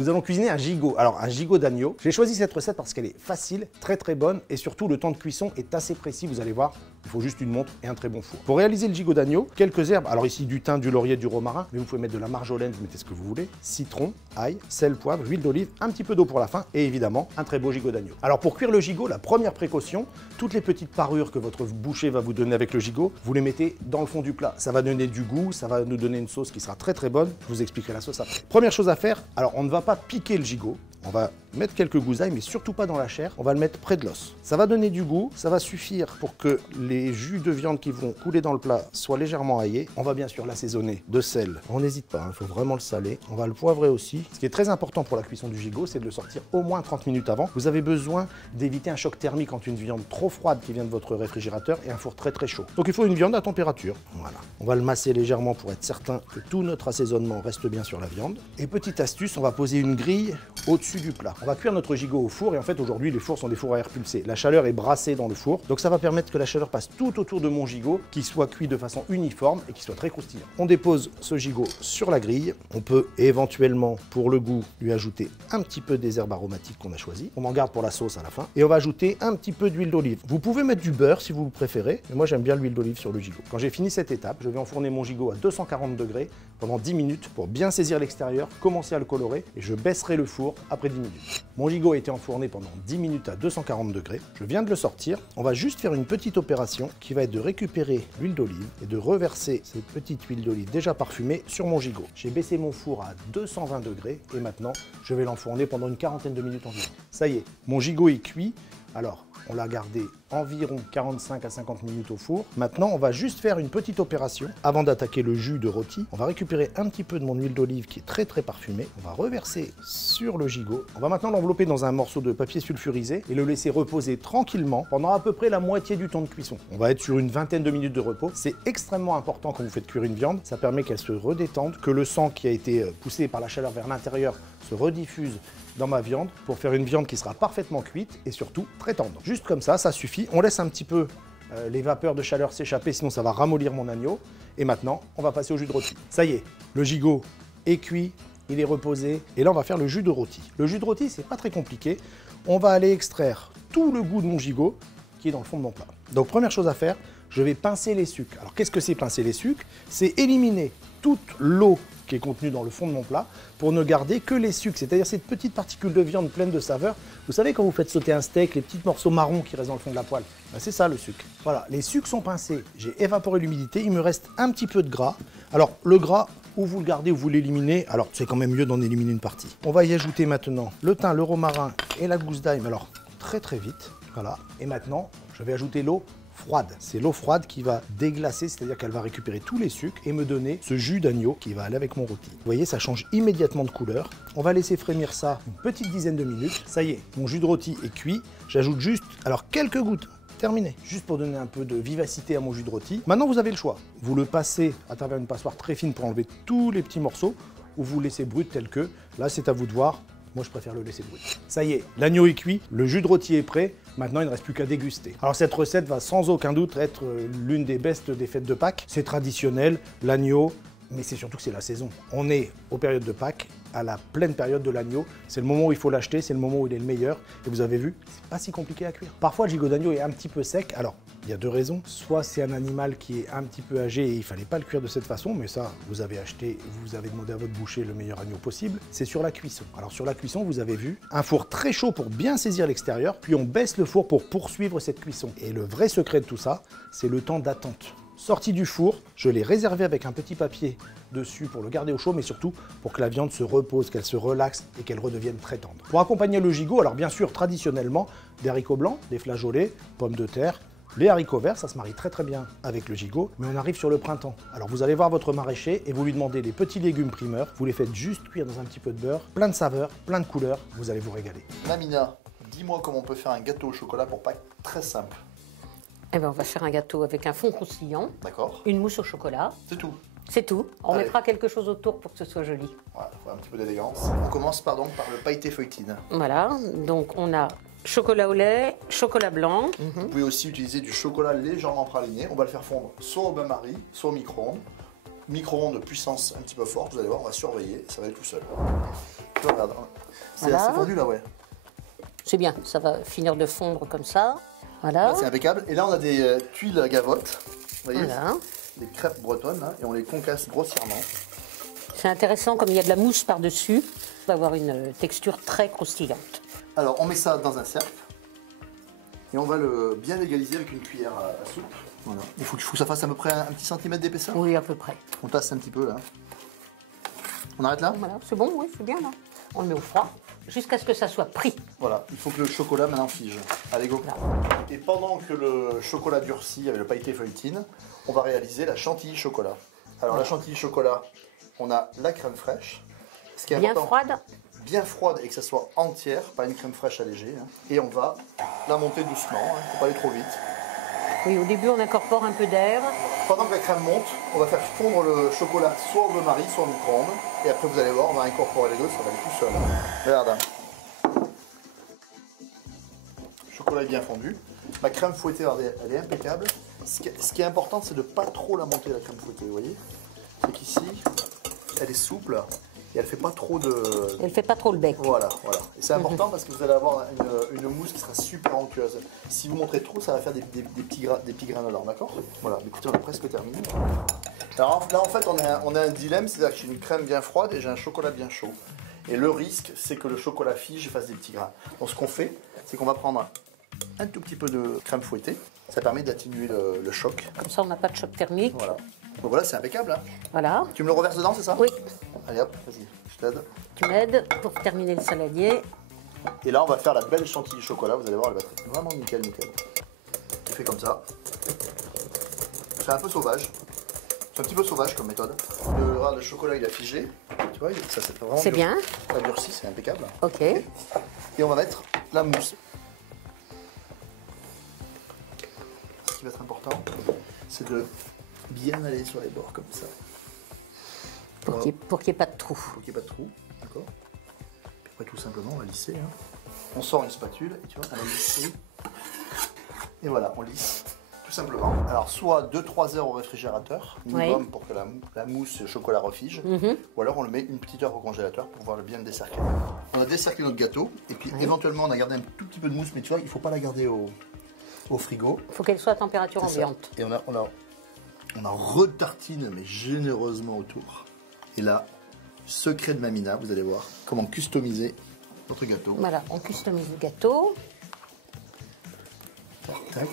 Nous allons cuisiner un gigot. Alors un gigot d'agneau. J'ai choisi cette recette parce qu'elle est facile, très bonne et surtout le temps de cuisson est assez précis. Vous allez voir, il faut juste une montre et un très bon four. Pour réaliser le gigot d'agneau, quelques herbes. Alors ici du thym, du laurier, du romarin, mais vous pouvez mettre de la marjolaine, vous mettez ce que vous voulez. Citron, ail, sel, poivre, huile d'olive, un petit peu d'eau pour la fin et évidemment un très beau gigot d'agneau. Alors pour cuire le gigot, la première précaution, toutes les petites parures que votre boucher va vous donner avec le gigot, vous les mettez dans le fond du plat. Ça va donner du goût, ça va nous donner une sauce qui sera très bonne. Je vous expliquerai la sauce après. Première chose à faire, alors on ne va pas piquer le gigot. On va mettre quelques gousailles, mais surtout pas dans la chair. On va le mettre près de l'os. Ça va donner du goût, ça va suffire pour que les jus de viande qui vont couler dans le plat soient légèrement aillés. On va bien sûr l'assaisonner de sel. On n'hésite pas, il faut vraiment le saler. On va le poivrer aussi. Ce qui est très important pour la cuisson du gigot, c'est de le sortir au moins 30 minutes avant. Vous avez besoin d'éviter un choc thermique entre une viande trop froide qui vient de votre réfrigérateur et un four très chaud. Donc il faut une viande à température. Voilà. On va le masser légèrement pour être certain que tout notre assaisonnement reste bien sur la viande. Et petite astuce, on va poser une grille au-dessus du plat. On va cuire notre gigot au four et en fait aujourd'hui les fours sont des fours à air pulsé. La chaleur est brassée dans le four, donc ça va permettre que la chaleur passe tout autour de mon gigot, qu'il soit cuit de façon uniforme et qu'il soit très croustillant. On dépose ce gigot sur la grille. On peut éventuellement, pour le goût, lui ajouter un petit peu des herbes aromatiques qu'on a choisies. On en garde pour la sauce à la fin. Et on va ajouter un petit peu d'huile d'olive. Vous pouvez mettre du beurre si vous le préférez, mais moi j'aime bien l'huile d'olive sur le gigot. Quand j'ai fini cette étape, je vais enfourner mon gigot à 240 degrés pendant 10 minutes pour bien saisir l'extérieur, commencer à le colorer et je baisserai le four après 10 minutes. Mon gigot a été enfourné pendant 10 minutes à 240 degrés. Je viens de le sortir. On va juste faire une petite opération qui va être de récupérer l'huile d'olive et de reverser cette petite huile d'olive déjà parfumée sur mon gigot. J'ai baissé mon four à 220 degrés et maintenant je vais l'enfourner pendant une quarantaine de minutes environ. Ça y est, mon gigot est cuit. Alors, on l'a gardé environ 45 à 50 minutes au four. Maintenant, on va juste faire une petite opération. Avant d'attaquer le jus de rôti, on va récupérer un petit peu de mon huile d'olive qui est très parfumée. On va reverser sur le gigot. On va maintenant l'envelopper dans un morceau de papier sulfurisé et le laisser reposer tranquillement pendant à peu près la moitié du temps de cuisson. On va être sur une vingtaine de minutes de repos. C'est extrêmement important quand vous faites cuire une viande. Ça permet qu'elle se redétende, que le sang qui a été poussé par la chaleur vers l'intérieur se rediffuse dans ma viande pour faire une viande qui sera parfaitement cuite et surtout très tendre. Juste comme ça suffit. On laisse un petit peu les vapeurs de chaleur s'échapper, sinon ça va ramollir mon agneau. Et maintenant, on va passer au jus de rôti. Ça y est, le gigot est cuit, il est reposé. Et là, on va faire le jus de rôti. Le jus de rôti, c'est pas très compliqué. On va aller extraire tout le goût de mon gigot qui est dans le fond de mon plat. Donc, première chose à faire, je vais pincer les sucs. Alors, qu'est-ce que c'est pincer les sucs? C'est éliminer toute l'eau qui est contenue dans le fond de mon plat pour ne garder que les sucs, c'est-à-dire cette petite particule de viande pleine de saveur. Vous savez quand vous faites sauter un steak, les petits morceaux marrons qui restent dans le fond de la poêle, ben c'est ça le suc. Voilà, les sucs sont pincés, j'ai évaporé l'humidité, il me reste un petit peu de gras. Alors le gras, ou vous le gardez ou vous l'éliminez, alors c'est quand même mieux d'en éliminer une partie. On va y ajouter maintenant le thym, le romarin et la gousse d'ail, mais alors très vite, voilà. Et maintenant, je vais ajouter l'eau froide. C'est l'eau froide qui va déglacer, c'est-à-dire qu'elle va récupérer tous les sucres et me donner ce jus d'agneau qui va aller avec mon rôti. Vous voyez, ça change immédiatement de couleur. On va laisser frémir ça une petite dizaine de minutes. Ça y est, mon jus de rôti est cuit. J'ajoute juste, alors quelques gouttes, terminé. Juste pour donner un peu de vivacité à mon jus de rôti. Maintenant, vous avez le choix. Vous le passez à travers une passoire très fine pour enlever tous les petits morceaux ou vous le laissez brut tel que. Là, c'est à vous de voir. Moi, je préfère le laisser brut. Ça y est, l'agneau est cuit, le jus de rôti est prêt. Maintenant, il ne reste plus qu'à déguster. Alors, cette recette va sans aucun doute être l'une des bestes des fêtes de Pâques. C'est traditionnel, l'agneau, mais c'est surtout que c'est la saison. On est aux périodes de Pâques, à la pleine période de l'agneau. C'est le moment où il faut l'acheter, c'est le moment où il est le meilleur. Et vous avez vu, c'est pas si compliqué à cuire. Parfois, le gigot d'agneau est un petit peu sec. Alors, il y a deux raisons. Soit c'est un animal qui est un petit peu âgé et il fallait pas le cuire de cette façon, mais ça, vous avez acheté, vous avez demandé à votre boucher le meilleur agneau possible. C'est sur la cuisson. Alors sur la cuisson, vous avez vu, un four très chaud pour bien saisir l'extérieur, puis on baisse le four pour poursuivre cette cuisson. Et le vrai secret de tout ça, c'est le temps d'attente. Sorti du four, je l'ai réservé avec un petit papier dessus pour le garder au chaud, mais surtout pour que la viande se repose, qu'elle se relaxe et qu'elle redevienne très tendre. Pour accompagner le gigot, alors bien sûr, traditionnellement, des haricots blancs, des flageolets, pommes de terre, les haricots verts, ça se marie très bien avec le gigot, mais on arrive sur le printemps. Alors vous allez voir votre maraîcher et vous lui demandez des petits légumes primeurs, vous les faites juste cuire dans un petit peu de beurre, plein de saveurs, plein de couleurs, vous allez vous régaler. Mamina, dis-moi comment on peut faire un gâteau au chocolat pour Pâques très simple. Eh ben, on va faire un gâteau avec un fond croustillant, D'accord. une mousse au chocolat. C'est tout. C'est tout. On Allez. mettra quelque chose autour pour que ce soit joli. Voilà, faut un petit peu d'élégance. On commence par le pailleté feuilletine. Voilà, donc on a chocolat au lait, chocolat blanc. Vous pouvez aussi utiliser du chocolat légèrement praliné. On va le faire fondre soit au bain-marie, soit au micro-ondes. Micro-ondes puissance un petit peu forte, vous allez voir, on va surveiller, ça va aller tout seul. Tu vois, regarde. C'est Voilà. assez fondu là, ouais. C'est bien, ça va finir de fondre comme ça. Voilà. Là, c'est impeccable. Et là, on a des tuiles à gavotte. Vous voyez, Voilà. des crêpes bretonnes, là, et on les concasse grossièrement. C'est intéressant, comme il y a de la mousse par-dessus, on va avoir une texture très croustillante. Alors, on met ça dans un cercle. Et on va le bien égaliser avec une cuillère à soupe. Voilà. Il faut que ça fasse à peu près un petit centimètre d'épaisseur. Oui, à peu près. On tasse un petit peu là. On arrête là? Voilà, c'est bon, oui, c'est bien là. On le met au froid, jusqu'à ce que ça soit pris. Voilà, il faut que le chocolat maintenant fige. Allez, go. Là. Et pendant que le chocolat durcit avec le pailleté feuilletine, on va réaliser la chantilly chocolat. Alors la chantilly chocolat, on a la crème fraîche. Ce qui est Bien important, froide. bien froide et que ça soit entière, pas une crème fraîche allégée. Hein. Et on va la monter doucement, il ne faut pas aller trop vite. Oui, au début, on incorpore un peu d'air. Pendant que la crème monte, on va faire fondre le chocolat soit au bain-marie, soit au micro-ondes. Et après, vous allez voir, on va incorporer les deux, ça va aller tout seul. Regarde. Le chocolat est bien fondu. Ma crème fouettée, elle est impeccable. Ce qui est important, c'est de ne pas trop la monter, la crème fouettée, vous voyez. C'est qu'ici, elle est souple et elle ne fait pas trop de... Elle fait pas trop le bec. Voilà, voilà. Et c'est important parce que vous allez avoir une mousse qui sera super onctueuse. Si vous montrez trop, ça va faire des petits granulars, d'accord? Voilà, écoutez, on a presque terminé. Alors là, en fait, on a un dilemme, c'est-à-dire que j'ai une crème bien froide et j'ai un chocolat bien chaud. Et le risque, c'est que le chocolat fige et fasse des petits grains. Donc ce qu'on fait, c'est qu'on va prendre un tout petit peu de crème fouettée. Ça permet d'atténuer le choc. Comme ça, on n'a pas de choc thermique. Voilà. Donc voilà, c'est impeccable. Hein. Voilà. Tu me le reverses dedans, c'est ça? Oui. Allez hop, vas-y, je t'aide. Tu m'aides pour terminer le saladier. Et là, on va faire la belle chantilly chocolat. Vous allez voir, elle va être vraiment nickel, nickel. Tu fais comme ça. C'est un peu sauvage. C'est un petit peu sauvage comme méthode. Le chocolat, il a figé. Tu vois, ça c'est vraiment... C'est bien. Ça durcit, c'est impeccable. Ok. Et on va mettre la mousse. Ce qui va être important, c'est de bien aller sur les bords comme ça. Pour qu'il n'y ait pas de trou. Pour qu'il n'y ait pas de trou, d'accord. Puis après, tout simplement, on va lisser. Hein. On sort une spatule, et tu vois, on va lisser. Et voilà, on lisse, tout simplement. Alors, soit 2-3 heures au réfrigérateur, minimum, pour que la mousse et le chocolat refige. Ou alors, on le met une petite heure au congélateur pour pouvoir bien le décercler. On a décerclé notre gâteau, et puis éventuellement, on a gardé un tout petit peu de mousse, mais tu vois, il ne faut pas la garder au frigo. Il faut qu'elle soit à température ambiante. Et on a retartine, mais généreusement autour. Et là, secret de Mamina, vous allez voir comment customiser notre gâteau. Voilà, on customise le gâteau. Tac, tac.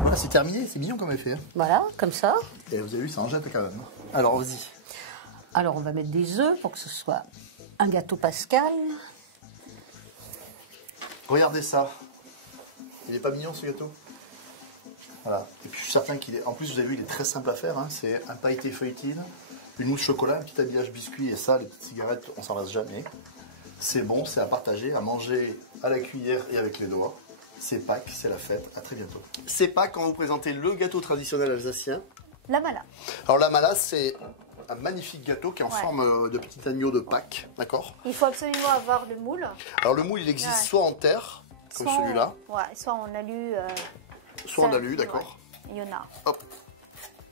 Voilà, c'est terminé, c'est mignon comme effet. Hein. Voilà, comme ça. Et vous avez vu, ça en jette quand même. Alors, vas-y. Alors, on va mettre des œufs pour que ce soit un gâteau Pascal. Regardez ça. Il est pas mignon ce gâteau? Voilà. Et puis je suis certain qu'il est... En plus, vous avez vu, il est très simple à faire. Hein. C'est un pailleté feuilletine, une mousse chocolat, un petit habillage biscuit et ça, les petites cigarettes, on s'en lasse jamais. C'est bon, c'est à partager, à manger à la cuillère et avec les doigts. C'est Pâques, c'est la fête. À très bientôt. C'est Pâques, on va vous présenter le gâteau traditionnel alsacien. La mala. Alors la mala, c'est un magnifique gâteau qui est en forme de petit agneau de Pâques, d'accord? Il faut absolument avoir le moule. Alors le moule, il existe soit en terre, comme celui-là, Soit en alu. soit en alu, d'accord? Il y en a. Hop.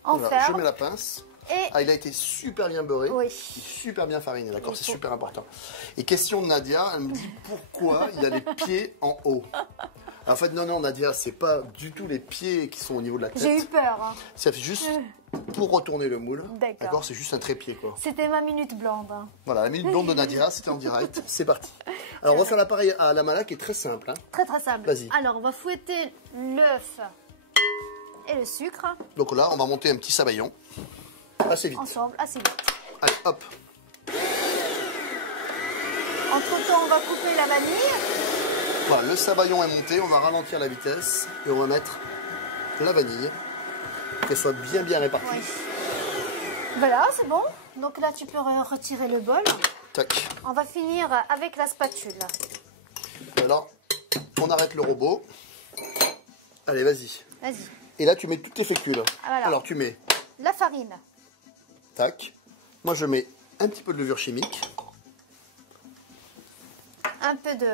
En Voilà, fer. je mets la pince. Et Ah, il a été super bien beurré, Oui. super bien fariné, d'accord? C'est faut- super important. Et question de Nadia, elle me dit pourquoi il a les pieds en haut? En fait, non, Nadia, c'est pas du tout les pieds qui sont au niveau de la j'ai eu tête. peur. Hein. Ça fait juste pour retourner le moule. D'accord. C'est juste un trépied, quoi. C'était ma minute blonde. Hein. Voilà, la minute blonde de Nadia, c'était en direct. C'est parti. Alors, on va faire l'appareil à la mala qui est très simple. Hein. Très très simple. Vas-y. Alors on va fouetter l'œuf et le sucre Donc là, on va monter un petit sabayon. Assez vite. ensemble assez vite. Allez, hop. Entre temps on va couper la vanille. Voilà, le sabayon est monté, on va ralentir la vitesse et on va mettre la vanille, qu'elle soit bien répartie. Oui. Voilà, c'est bon. Donc là tu peux retirer le bol. Tac. On va finir avec la spatule. Alors, on arrête le robot. Allez, vas-y. Vas-y. Et là, tu mets toutes tes fécules. Voilà. Alors, tu mets, La farine. tac. Moi, je mets un petit peu de levure chimique. Un peu de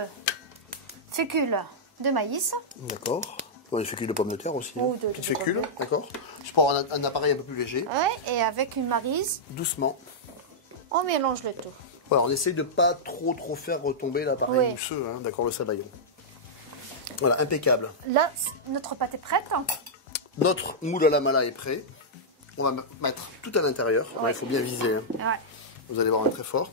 fécule de maïs. D'accord. Ouais, des fécules de pommes de terre aussi. Ou hein. de Petites pommes de fécules, terre. d'accord. C'est pour avoir un appareil un peu plus léger. Ouais, et avec une maryse, Doucement. on mélange le tout. Voilà, on essaye de pas trop faire retomber l'appareil Oui. mousseux, hein, d'accord, le sabayon. Voilà, impeccable. Là, notre pâte est prête. Notre moule à la mala est prêt. On va mettre tout à l'intérieur. Alors, Ouais. il faut bien viser. Hein. Ouais. Vous allez voir un très fort.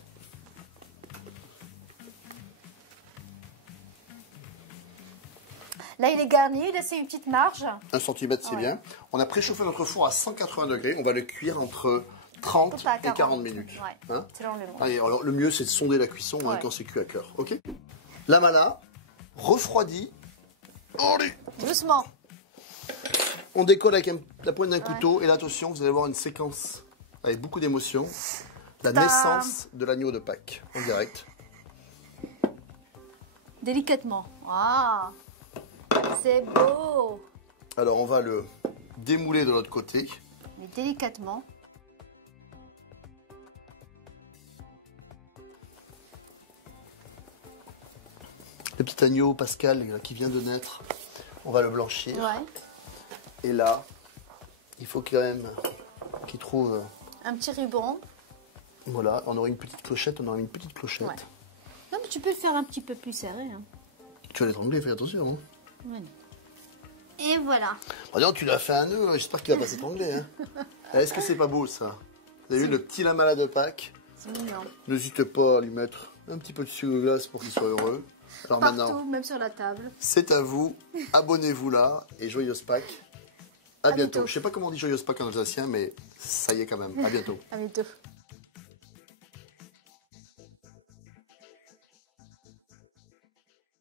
Là, il est garni, laissez une petite marge. 1 cm, c'est Ouais. bien. On a préchauffé notre four à 180 degrés. On va le cuire entre 30 Pas et 40 minutes. Ouais. Hein? Selon le mot. Allez, alors, le mieux, c'est de sonder la cuisson hein, Ouais. quand c'est cuit à cœur. Ok. La mala, refroidie. Allez, Doucement. on décolle avec la pointe d'un couteau. Et là, attention, vous allez voir une séquence avec beaucoup d'émotion. La Tadam. naissance de l'agneau de Pâques en direct. Délicatement. Ah, c'est beau. Alors, on va le démouler de l'autre côté. Mais délicatement. Le petit agneau Pascal là, qui vient de naître, on va le blanchir. Ouais. Et là, il faut quand même qu'il trouve... Un petit ruban. Voilà, on aura une petite clochette, on aura une petite clochette. Ouais. Non, mais tu peux le faire un petit peu plus serré. Hein. Tu vas l'étrangler, fais attention. Hein. Voilà. Et voilà. Bah, dis donc, tu l'as fait un nœud, j'espère qu'il va pas s'étrangler. Hein. Est-ce que c'est pas beau ça? Vous avez vu le petit lamala de Pâques? C'est mignon. N'hésitez pas à lui mettre un petit peu de sucre de glace pour qu'il soit heureux. Alors Partout, maintenant, même sur la table. c'est à vous. Abonnez-vous là et joyeuse Pâques. À bientôt. bientôt. Je sais pas comment on dit joyeuse Pâques en alsacien, mais ça y est quand même. À bientôt. À bientôt.